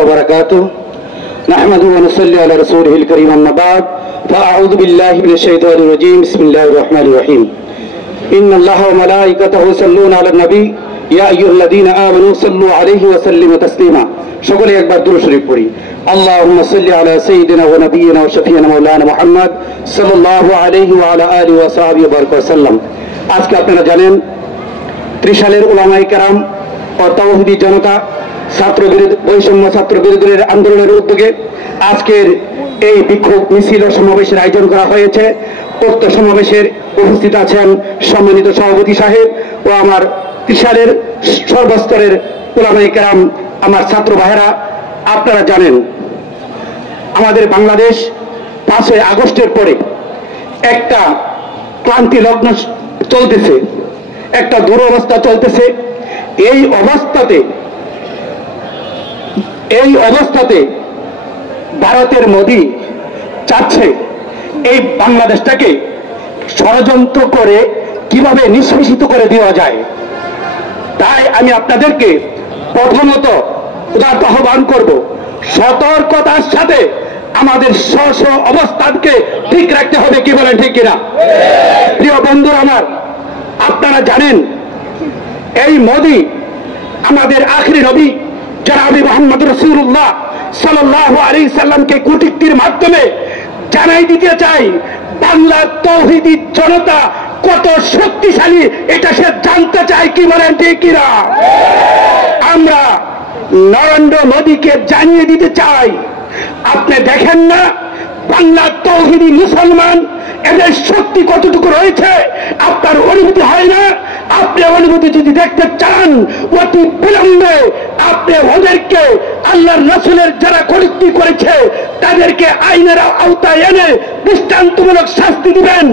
وبركاته نحمده ونصلي على رسوله الكريم أما بعد فأعوذ بالله من الشيطان الرجيم بسم الله الرحمن الرحيم إن الله وملائكته يصلون على النبي يا أيها الذين آمنوا صلوا عليه وسلموا تسليما সকলে একবার দুরূদ শরীফ পড়ি আল্লাহুম্মা সাল্লি আলা সাইয়্যিদিনা ওয়া নাবিয়িনা ওয়া শাফিয়িনা মাওলানা মুহাম্মদ সাল্লাল্লাহু আলাইহি ওয়া আলা আলিহি ওয়া সাহবিহি ওয়া বারাকা সাল্লাম। আজকে আপনারা জানেন ত্রিশালের উলামায়ে কেরাম ও তাওহীদি জনতা ছাত্র বিরোধী বৈষম্য ছাত্র বিরোধীদের আন্দোলনের উদ্যোগে আজকের এই বিক্ষোভ মিছিল ও সমাবেশের আয়োজন করা হয়েছে। উক্ত সমাবেশের উপস্থিত আছেন সম্মানিত সভাপতি সাহেব ও আমার ত্রিশালের সর্বস্তরের উলামায়ে কেরাম, আমার ছাত্র ভাইয়েরা। আপনারা জানেন আমাদের বাংলাদেশ 5ই আগস্টের পরে একটা ক্লান্তি লগ্ন চলতেছে, একটা দুরবস্থা চলতেছে। এই অবস্থাতে ভারতের মোদি চাচ্ছে এই বাংলাদেশটাকে ষড়যন্ত্র করে কিভাবে নিষ্পেষিত করে দেওয়া যায়। তাই আমি আপনাদেরকে প্রথমত উদাত্ত আহ্বান করব, সতর্কতার সাথে আমাদের স্ব অবস্থানকে ঠিক রাখতে হবে। কি বলেন, ঠিক কিনা? প্রিয় বন্ধুরা আমার, আপনারা জানেন এই মোদি আমাদের আখেরি নবী জনাবে মুহাম্মদ রাসূলুল্লাহ সাল্লাল্লাহু আলাইহি সাল্লামকে কূটনীতির মাধ্যমে জানাই দিতে চাই বাংলার তাওহীদি জনতা কত শক্তিশালী, এটা সে জানতে চায়। কি বলেন, ঠিক কিনা? আমরা নরেন্দ্র মোদীকে জানিয়ে দিতে চাই, আপনি দেখেন না বাংলার তাওহীদি মুসলমান এদের শক্তি কতটুকু রয়েছে, আপনার অনুভূতি হয় না? আপনি অনুভূতি যদি দেখতে চান অতি বিলম্বে আপনি ওদেরকে আল্লাহর রাসূলের যারা কূটনীতি করেছে তাদেরকে আইনের আওতায় এনে দৃষ্টান্তমূলক শাস্তি দিবেন,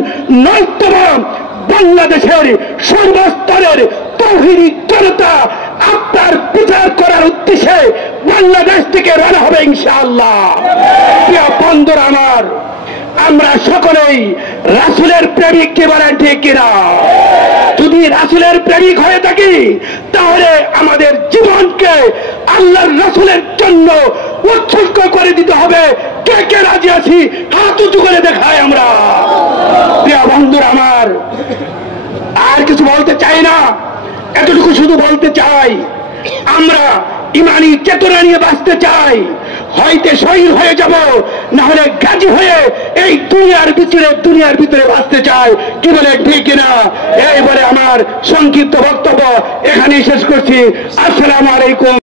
নয়তো বাংলাদেশের সর্বস্তরের তাওহীদি জনতা আপনার বিচার করার উদ্দেশ্যে বাংলাদেশ থেকে রওনা হবে ইনশাআল্লাহ। প্রিয় বন্ধুরা আমার, আমরা সকলেই রাসূলের প্রেমিক। কে বলেন, ঠিক কিনা? যদি রাসূলের প্রেমিক হয়ে থাকি তাহলে আমাদের জীবনকে আল্লাহর রাসূলের জন্য উৎসর্গ করে দিতে হবে। কে কে রাজি আছি হাত উঁচু করে দেখায় আমরা। প্রিয় বন্ধুরা আমার, আর কিছু বলতে চাই না, এতটুকু শুধু বলতে চাই আমরা ইমানি চেতনা নিয়ে বাঁচতে চাই। হয়তো শহীদ হয়ে যাব, না হলে গাজী হয়ে এই দুনিয়ার ভিতরে বাঁচতে চাই। কি বলে, ঠিক কিনা? এই বলে আমার সংক্ষিপ্ত বক্তব্য এখানেই শেষ করছি। আসসালামু আলাইকুম।